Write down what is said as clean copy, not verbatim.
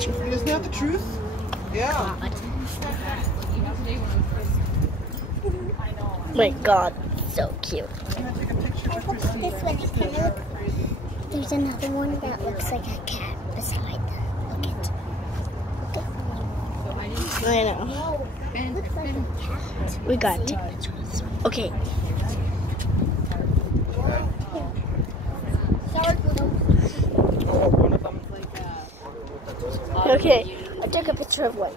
picture. Isn't that the truth? Yeah. My God, so cute. I'm gonna take a picture with Christine. This one is kind of look. There's another one that looks like a cat beside them. Look at. I know. Looks like a cat. We gotta take a picture of this one. Okay. Okay, I took a picture of one.